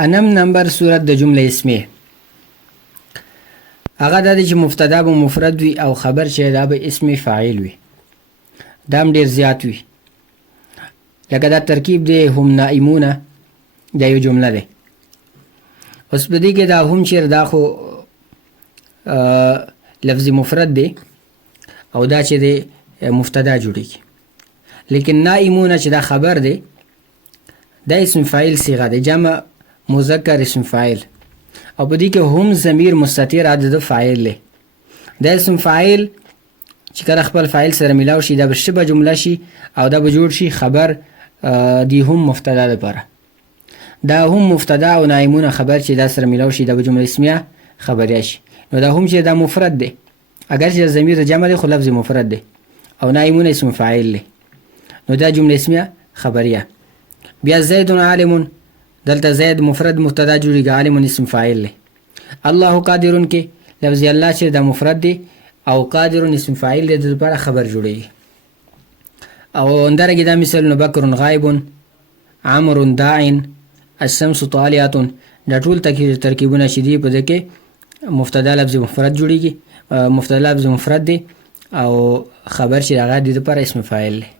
انم نمبر صورت د جمله اسمیه هغه دا دی چې مبتدا به مفرد وي او خبر چې دا به اسم فاعل وي. دا هم ډېر زیات وي. لکه دا ترکیب دی هم نائمونه، دا یو جمله دی. اوس په دې کې دا هم چېر دا خو لفظ مفرد دی او دا چې دی مبتدا جوړیږي، لیکن نائمونه چې دا خبر دی دا اسم فاعل صیغه دی، جمع مذکر اسم فاعل، او په دې کې هم ضمیر مستتر عدد فاعل دی. دا اسم فاعل چې کله خپل فاعل سره ملاو شي دا به شبه جمله شي او دا به جوړ شي خبر دی هم مبتدا لپاره. دا هم مبتدا او نائمونه خبر چې دا سره ملاو شي دا به جمله اسمیه خبریه شي. نو دا هم چې دا مفرد دی، اگر چې ضمیر جمع دی خو لفظ مفرد دی او نائمونه اسم فاعل دی، نو دا جمله اسمیه خبریه. بیا زید عالم، دلته زید مفرد مبتدا جوړیږي، عالم اسم فاعل دی. الله قادر کې لفظ الله چې دا مفرد دی او قادر اسم فاعل دی، د لپاره خبر جوړیږي. او اندرګه دا مثال بکر غائب، عمرو داع، الشمس طالعه، دا ټول ترکیبونه چې دي په دې کې مبتدا لفظ مفرد جوړیږي، مبتدا لفظ مفرد دی او خبر چې هغه د لپاره اسم فاعل دی.